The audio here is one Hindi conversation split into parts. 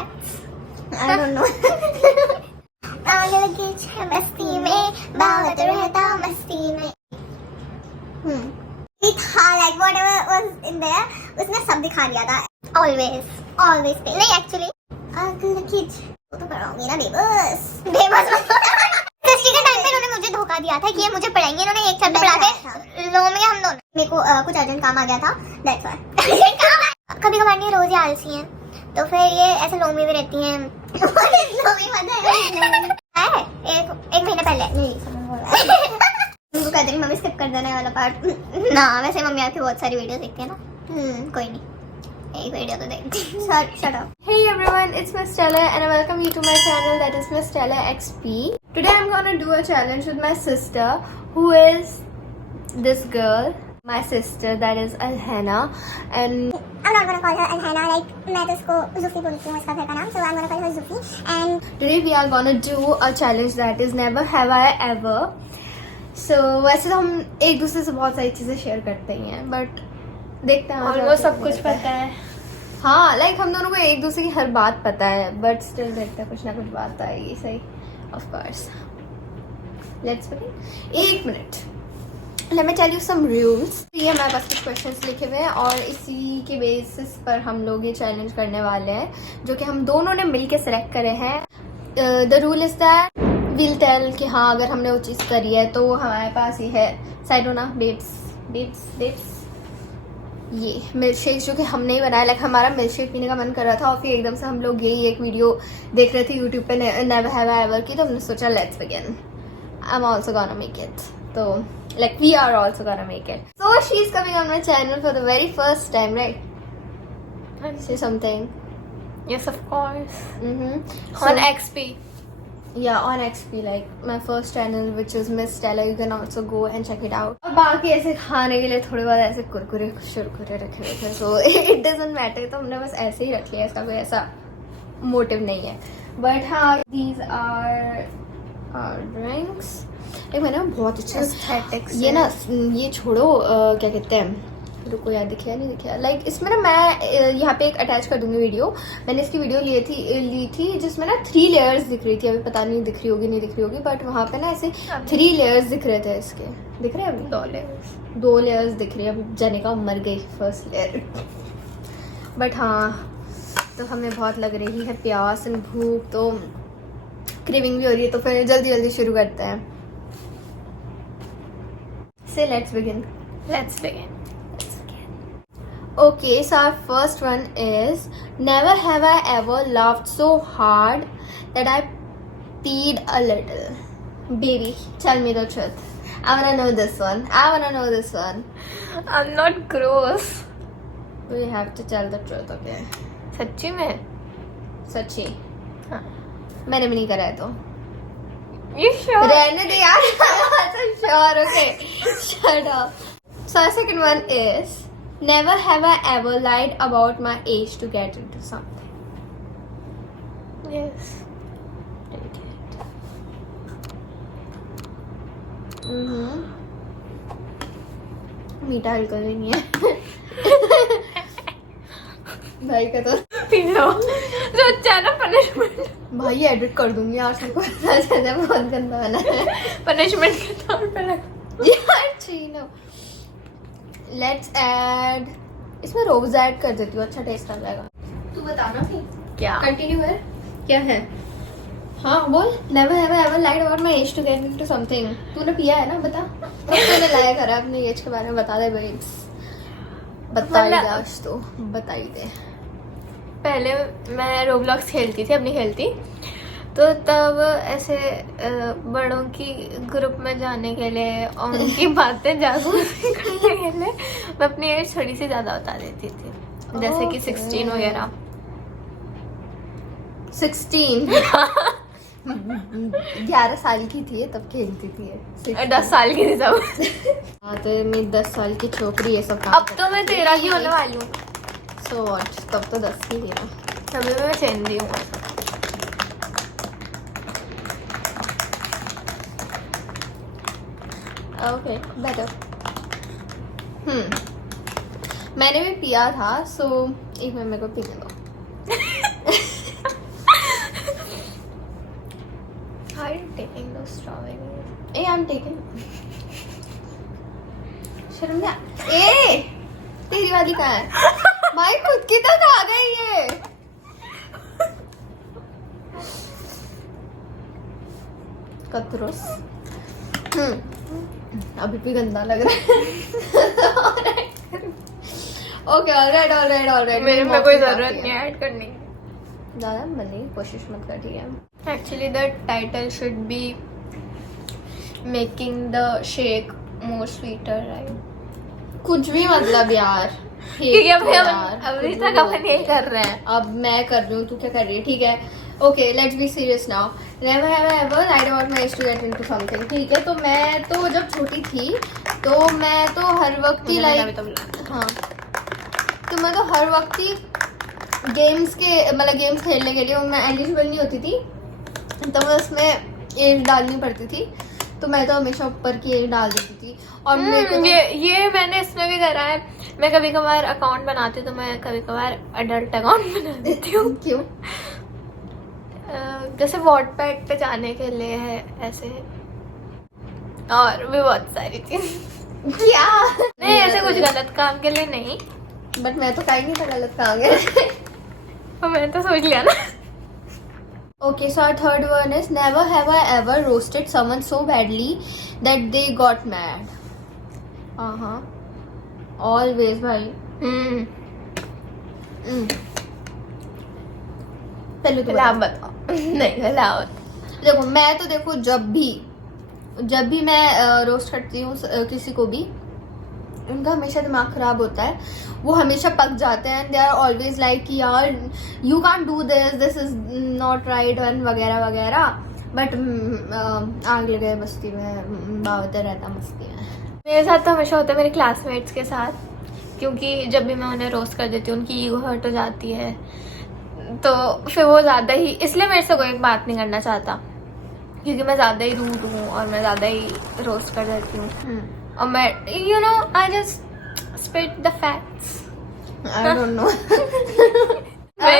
cats. I don't know. मस्ती में बावत रहता मस्ती में. It like whatever was in there, उसने सब दिखा दिया था. Always pay. नहीं actually. अगले किच. वो तो पढ़ाऊंगी ना बेबस. कृष्टि के टाइम पे उन्होंने मुझे धोखा दिया था कि ये मुझे पढ़ाएंगे. उन्होंने एक चैप्टर पढ़ा के लो में हम दोनों. मेरे को कुछ अर्जेंट काम आ गया था. That's why. कभी कभार नहीं रोज ही आलसी हैं. तो फिर ये ऐसे लो में भी रहती हैं. लो में मतलब है. एक महीने पहले नहीं उनको कहते नहीं मम्मी स्किप कर देने वाला पार्ट ना. वैसे मम्मी आपकी बहुत सारी वीडियो देखती है ना. कोई नहीं एक वीडियो तो देखती. Shut up. Hey everyone, it's Miss Stella and I welcome you to my channel that is Miss Stella XP. Today I'm gonna do a challenge with my sister who is this girl, my sister that is Alhana, and I'm not gonna call her Alhana. Like मैं तो उसको Zufi बोलती हूँ उसका घर का नाम. So I'm gonna call her Zufi. And today we are gonna do a challenge that is never have I ever. So वैसे तो हम एक दूसरे से बहुत सारी चीजें शेयर करते ही हैं बट देखते हैं और वो सब कुछ पता है. हाँ लाइक हम दोनों को एक दूसरे की हर बात पता है बट स्टिल देखते हैं कुछ ना कुछ बात आएगी. सही ऑफ कोर्स. Let's begin. एक minute. Let me tell you some rules. ये हमारे पास कुछ क्वेश्चंस लिखे हुए हैं और इसी के बेसिस पर हम लोग ये चैलेंज करने वाले हैं जो कि हम दोनों ने मिलके सेलेक्ट करे हैं. The rule is that will tell कि हाँ अगर हमने वो चीज़ करी है तो हमारे पास ही है साइडोना बेब्स ये मिल्क शेक जो कि हमने ही बनाया. लाइक हमारा मिल्क शेक पीने का मन कर रहा था और फिर एकदम से हम लोग यही एक वीडियो देख रहे थे यूट्यूब पे नेवर हैव आई एवर की. तो हमने सोचा let's begin. I am also gonna make it. तो like we are also gonna make it. So she's coming on my channel for the very first time, right? Say something. Yes, of course. So, On XP. Yeah, on XP, like my first channel which is Miss Stella. You can also go and check it out. और बाकी ऐसे खाने के लिए थोड़े बहुत ऐसे कुरकुरे रखे हुए थे. So it doesn't matter. तो हमने बस ऐसे ही रख लिया. इसका कोई ऐसा मोटिव नहीं है. But हाँ these are our drinks. एक मैंने बहुत अच्छा Aesthetics ये ना ये छोड़ो क्या कहते हैं रुको यार दिखा नहीं दिखा. लाइक इसमें ना मैं यहाँ पे एक अटैच कर दूंगी वीडियो. मैंने इसकी वीडियो ली थी जिसमें ना 3 लेयर्स दिख रही थी. अभी पता नहीं दिख रही होगी बट वहाँ पे ना ऐसे 3 लेयर्स दिख रहे थे. इसके दिख रहे हैं अभी 2 लेयर्स दिख रही है. अभी जनिका मर गई फर्स्ट लेयर. बट हाँ तो हमें बहुत लग रही है प्यास एंड भूख. तो क्रेविंग भी हो रही है तो फिर जल्दी शुरू करते हैं. Say let's begin. Okay, so our first one is never have I ever laughed so hard that I peed a little. Baby, tell me the truth. I wanna know this one. I'm not gross. We have to tell the truth, okay? सच्ची में? सच्ची. हाँ. मैंने भी नहीं करा है तो. You sure? रहने दे यार. Sure, okay. Shut up. So our second one is never have I ever lied about my age to get into something. Yes. मीठा हल्का नहीं है. भाई का तो पी लो. जो अच्छा ना पनिशमेंट. भाई एडिट कर दूंगी यार. सबको पता चल जाए बहुत गंदा बना है. पनिशमेंट के तौर पे रख. यार चीनो. लेट्स ऐड इसमें रोज ऐड कर देती हूँ. अच्छा टेस्ट आ जाएगा. तू बताना फिर क्या? कंटिन्यू है क्या है. हाँ बोल. Never have I ever lied about my age to get into something. तूने पिया है ना बता. तूने लाया करा अपने एज के बारे में बता दे बेब्स. बता ही दे आज तो बता ही दे. पहले मैं रोब्लॉक्स खेलती थी. अब नहीं खेलती. तो तब ऐसे बड़ों की ग्रुप में जाने के लिए और उनकी बातें जागरूक करने के लिए मैं अपनी एज थोड़ी सी ज़्यादा बता देती थी. जैसे कि 16 वगैरह. 16 11 साल की थी तब खेलती थी. 10 साल की थी तब. हाँ तो मैं 10 साल की छोकरी है सब. अब तो मैं 13 की होने वाली हूँ. So what. तब तो 10 की थी ना. तभी मैं चेंदी हूँ. Okay better. मैंने भी पिया था. सो एक मिनट मेरे को पीने दो. taking those strawberries. A I am taking शर्म क्या ए तेरी वाली कहाँ है भाई खुद की तो खा गई ये कतरोस अभी भी गंदा लग रहा है ओके ऑलराइट मेरे में कोई जरूरत नहीं है ऐड करने की. ज्यादा बनने की कोशिश मत कर ठीक है Actually, the title should be making the shake more sweeter, right? कुछ भी मतलब यार क्योंकि अभी यार, हम अभी कुछ तक भी अपन यही कर रहे हैं. अब मैं कर रही हूँ तू क्या कर रही है ठीक है okay let's be serious now never have I ever lied about my used to get into something ठीक है तो मैं तो जब छोटी थी तो मैं तो हर वक्त ही लाइक हाँ तो मैं तो हर वक्त ही गेम्स खेलने के लिए मैं एलिजिबल नहीं होती थी तो मैं उसमें एज डालनी पड़ती थी तो मैं तो हमेशा ऊपर की एज डाल देती थी और मेरे को ये मैंने इसमें भी करा है. मैं कभी कभार अकाउंट बनाती हूँ तो मैं कभी कभार अडल्ट अकाउंट बना देती हूँ. क्यों जैसे वॉटपैड पे जाने के लिए है ऐसे और भी बहुत सारी चीज क्या नहीं ऐसे कुछ गलत काम के लिए नहीं. बट मैं तो कहीं नहीं था गलत कहांगे और मैंने तो सोच लिया ना. Okay, so our third one is never have I ever roasted someone so badly that they got mad. Always भाई. पहले तो आप बताओ. नहीं बताओ. देखो मैं तो देखो जब भी मैं रोस्ट करती हूँ किसी को भी उनका हमेशा दिमाग खराब होता है वो हमेशा पक जाते हैं दे आर ऑलवेज लाइक यार you can't do this is not right one वगैरह वगैरह बट आग लगे मस्ती में बावते रहता मस्ती में. मेरे साथ तो हमेशा होता है मेरे क्लासमेट्स के साथ क्योंकि जब भी मैं उन्हें रोस्ट कर देती हूँ उनकी ईगो हर्ट हो जाती है तो फिर वो ज़्यादा ही इसलिए मेरे से कोई बात नहीं करना चाहता क्योंकि मैं ज़्यादा ही रूड हूँ और मैं ज़्यादा ही रोस्ट कर देती हूँ और मैं I just spit the facts. I don't no मैं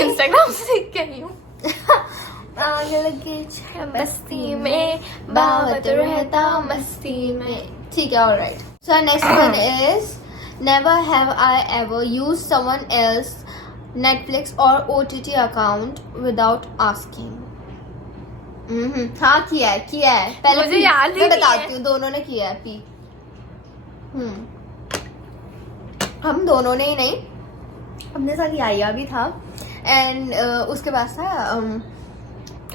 इंस्टाग्राम से सीख के आई हूँ. आग लगे मस्ती में बावत रहता मस्ती में. ठीक है alright so next one is never have I ever use someone else Netflix और OTT अकाउंट विदाउट आस्किंग. हाँ किया है पहले मुझे याद ही मैं नहीं बताती है. हूँ दोनों ने किया है पी हम दोनों ने ही नहीं अपने साथ याया भी था एंड उसके बाद था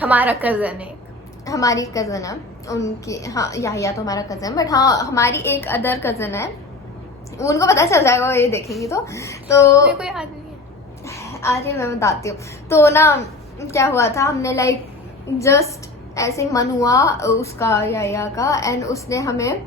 हमारा कजन है हमारी कजन है उनकी हाँ याया तो हमारा कजन बट हाँ हमारी एक अदर कजन है उनको पता चल जाएगा ये देखेंगी तो मेरे को याद नहीं है. अरे मैं बताती हूँ तो ना क्या हुआ था हमने लाइक जस्ट ऐसे ही मन हुआ उसका याया का एंड उसने हमें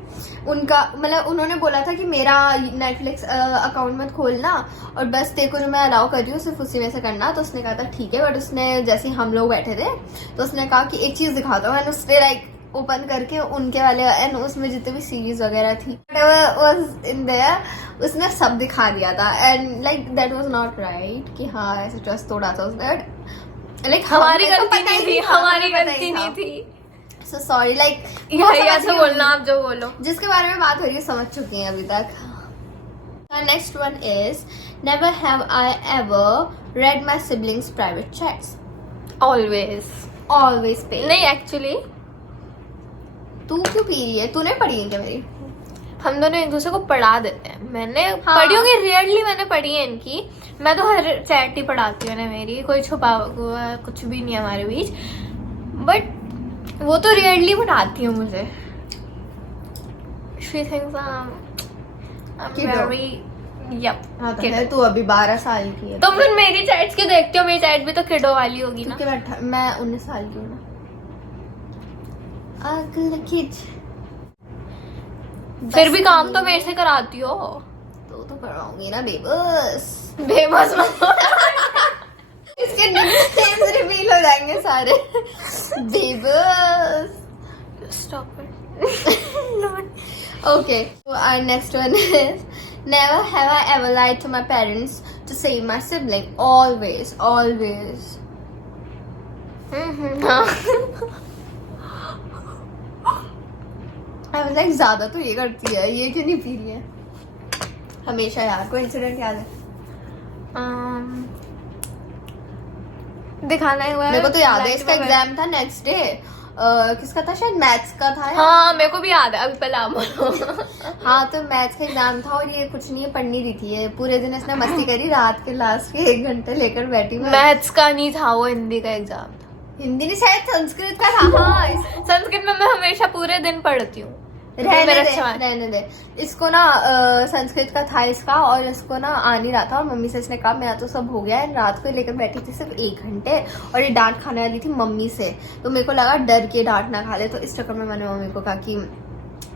उनका मतलब उन्होंने बोला था कि मेरा नेटफ्लिक्स अकाउंट मत खोलना और बस तेरे को जो मैं अलाउ कर रही हूँ सिर्फ उसी में से करना तो उसने कहा था ठीक है बट उसने जैसे ही हम लोग बैठे थे तो उसने कहा कि एक चीज दिखा दो एंड उसने लाइक ओपन करके उनके वाले एंड उसमें जितने भी सीरीज वगैरह थी वाज इन देयर उसने सब दिखा दिया था and like that was not right कि हाँ ऐसे ट्रस्ट तोड़ा था उसने लाइक हमारी गलती नहीं थी हमारी गलती नहीं थी. सो सॉरी लाइक याया से बोलना आप जो बोलो जिसके बारे में बात हो रही है समझ चुकी हैं अभी तक. Next one is never have I ever read my siblings private chats. Always पे नहीं एक्चुअली तू क्यों पी रही है तूने पढ़ी है क्या मेरी हम दोनों एक दूसरे को पढ़ा देते हैं. मैंने पढ़ी होगी रेयरली मैंने पढ़ी है इनकी. मैं तो हर चैट ही पढ़ाती हूँ ना मेरी कोई छुपा हुआ कुछ भी नहीं है हमारे बीच बट वो तो रेयरली पढ़ाती हूँ मुझे. She thinks I'm Kiddo. very yep. हाँ तो Kiddo. है, तू अभी 12 साल की है तुम फिर मेरी चैट्स क्यों देखते हो? मेरी चैट भी तो किडो वाली होगी ना. क्योंकि मैं 19 साल की हूँ ना. अगल खिच फिर भी काम तो मेरे से कराती हो. तो कराऊंगी ना बेबस. बेबस इसके निकनेम्स रिवील हो जाएंगे सारे. बेबस. Stop it. Okay, so our next one is never have I ever lied to my parents to save my sibling. Always. I was like ज्यादा तो ये करती है, ये क्यों नहीं पी रही है हमेशा यार। कोई इंसिडेंट याद है? दिखाना है मेरे को तो याद है, इसका एग्जाम था नेक्स्ट डे। किसका था? शायद मैथ्स का था। हाँ मेरे को भी याद है, अभी पहले आप बोलो। हाँ तो मैथ्स का एग्जाम था और ये कुछ नहीं पढ़ नहीं रही थी, ये पूरे दिन इसने मस्ती करी, रात के लास्ट के 1 घंटे लेकर बैठी। मैथ्स का नहीं था वो, हिंदी का एग्जाम था। हिंदी नहीं, शायद संस्कृत का था। हाँ संस्कृत में मैं हमेशा पूरे दिन पढ़ती हूँ। रहने दे इसको ना। संस्कृत का था इसका और इसको ना आ नहीं रहा था और मम्मी से इसने कहा मेरा तो सब हो गया है। रात को लेकर बैठी थी सिर्फ 1 घंटे और ये डांट खाने वाली थी मम्मी से, तो मेरे को लगा डर के डांट ना खा ले, तो इस चक्कर में मैंने मम्मी को कहा कि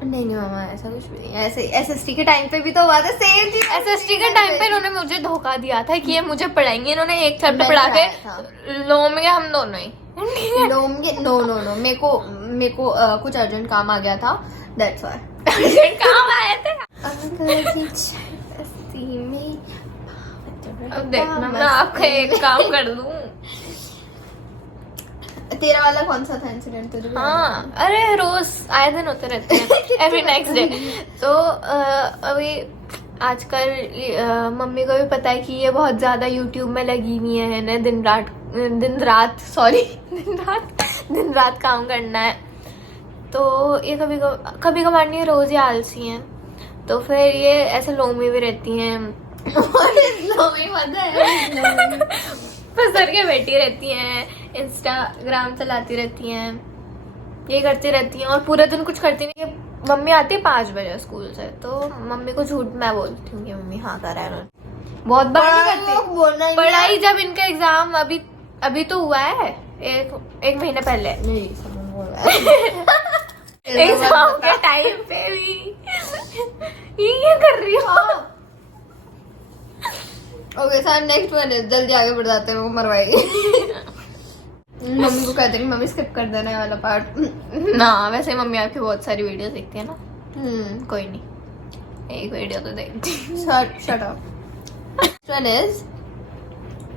नहीं मामा ऐसा कुछ भी नहीं है। ऐसे एसएसटी के टाइम पे भी तो हुआ था सेम चीज। एसएसटी के टाइम पे इन्होंने मुझे धोखा दिया था कि ये मुझे पढ़ाएंगे, इन्होंने एक चैप्टर पढ़ा के लो में हम दोनों ही नो मेरे को कुछ अर्जेंट काम आ गया था, दैट्स व्हाई। अर्जेंट काम आए थे। अब देखना मैं आपका एक काम कर दूं। तेरा वाला कौन सा था इंसिडेंट तुझे? हाँ अरे रोज आए दिन होते रहते हैं, एवरी नेक्स्ट डे। तो अभी आजकल मम्मी को भी पता है कि ये बहुत ज्यादा यूट्यूब में लगी हुई है ना, दिन रात काम करना है। तो ये कभी कभार नहीं, रोज ही आलसी हैं। तो फिर ये ऐसे लोमी भी रहती हैं। लोमी मत है। पसर के बैठी रहती हैं, इंस्टाग्राम चलाती रहती हैं, ये करती रहती हैं और पूरे दिन कुछ करती नहीं। मम्मी आती है 5 बजे स्कूल से, तो मम्मी को झूठ मैं बोलती हूँ कि मम्मी हाँ करा है उन्होंने, बहुत बार नहीं करती पढ़ाई। जब इनका एग्जाम अभी तो हुआ है एक महीने पहले एग्जाम के टाइम पे भी ये कर रही हो। ओके सर नेक्स्ट वन है, जल्दी आगे बढ़ जाते हैं, वो मरवाएगी। मम्मी को कहते हैं मम्मी स्किप कर देना वाला पार्ट ना। वैसे मम्मी आपकी बहुत सारी वीडियो देखती है ना। कोई नहीं, एक वीडियो तो देखती। Shut up. One is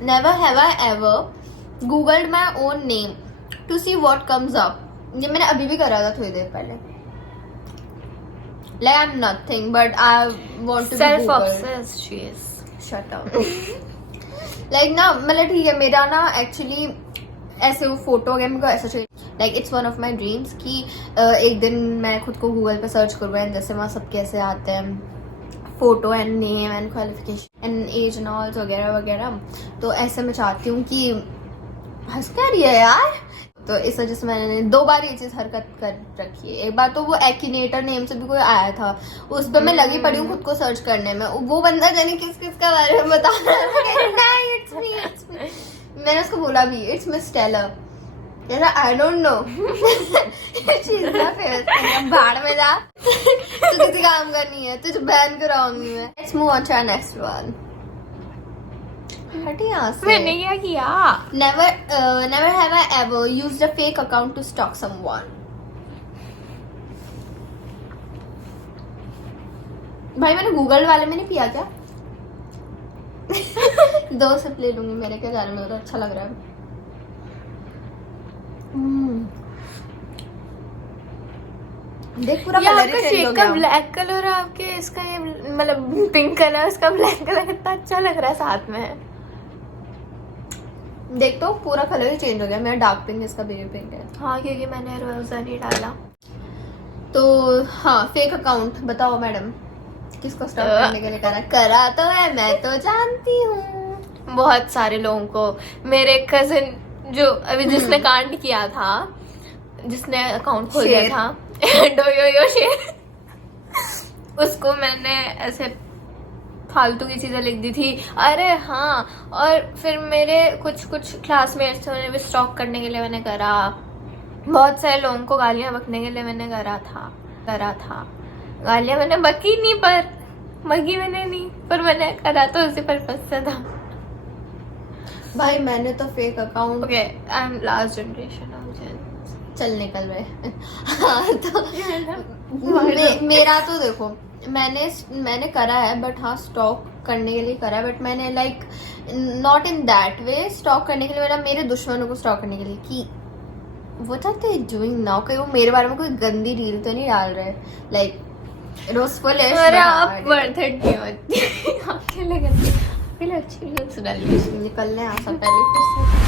never have I ever googled my own name to see what comes up. ये मैंने अभी भी करा था थोड़ी देर पहले। Like I'm nothing, but I want to be Googled. Self-obsessed she is. Shut up. Like ना मतलब ठीक है, मेरा ना एक्चुअली ऐसे वो फोटो वगैरह मेरे को ऐसा चाहिए। Like it's one of my dreams कि एक दिन मैं खुद को गूगल पे सर्च करूँ एंड जैसे वहाँ सब कैसे आते हैं, photo and name and qualification and age and all वगैरह वगैरह। तो ऐसे मैं चाहती हूँ कि हंस क्या रही है यार। तो इस वजह से मैंने 2 बार ये चीज हरकत कर रखी है। एक बार तो वो एक्यूनेटर नेम से भी कोई आया था, उस पर मैं लगी पड़ी हूँ खुद को सर्च करने में। वो बंदा जाने किस का बारे में बता रहा है। It's me. मैंने उसको बोला भी it's Miss Taylor, I don't know. भाड़ में जा, तू किसी काम करनी है, तुझे बैन कराऊंगी मैं। Let's move on to our next one. हट यहाँ से। मैंने क्या किया? Never have I ever used a fake account to stalk someone. भाई मैंने गूगल वाले में नहीं पिया क्या? 2 सिप ले लूंगी, मेरे क्या जा रहा है, मेरे को अच्छा लग रहा है। देख पूरा कलर ही चेंज हो गया। ब्लैक कलर आपके, इसका ये मतलब पिंक कलर, इसका ब्लैक कलर कितना अच्छा लग रहा है साथ में। देख तो पूरा कलर ही चेंज हो गया। मेरा डार्क पिंक, इसका बेबी पिंक है। हाँ क्योंकि मैंने रोजा नहीं डाला। तो हाँ फेक अकाउंट बताओ मैडम, किसको स्टॉप करने के लिए करा तो है, मैं तो जानती हूँ बहुत सारे लोगों को। मेरे कजिन जो अभी जिसने कांड किया था, जिसने अकाउंट खोल दिया था डोयो शेर, उसको मैंने ऐसे फालतू की चीजें लिख दी थी। अरे हाँ, और फिर मेरे कुछ क्लासमेट्स थे, उन्हें भी स्टॉक करने के लिए मैंने करा। बहुत सारे लोगों को गालियां बकने के लिए मैंने करा था। गालियां मैंने बकी नहीं, पर बकी मैंने नहीं, पर मैंने करा तो उसी पर्पज से था। भाई मैंने तो fake account, okay I am last generation of Gen. चल निकल रहे। हाँ तो मेरा तो देखो मैंने करा है, बट हाँ स्टॉक करने के लिए करा है, बट मैंने like not in that way. Stock करने के लिए मेरे दुश्मनों को स्टॉक करने के लिए कि what are they doing now? कहीं वो मेरे बारे में कोई गंदी रील तो नहीं डाल रहे? लाइक रोजफुल है। अरे आप वर्थ इट नहीं होती आपके लिए गंदी, आपके लिए अच्छी रील्स डालिए। निकलने आ सब पहले फिर से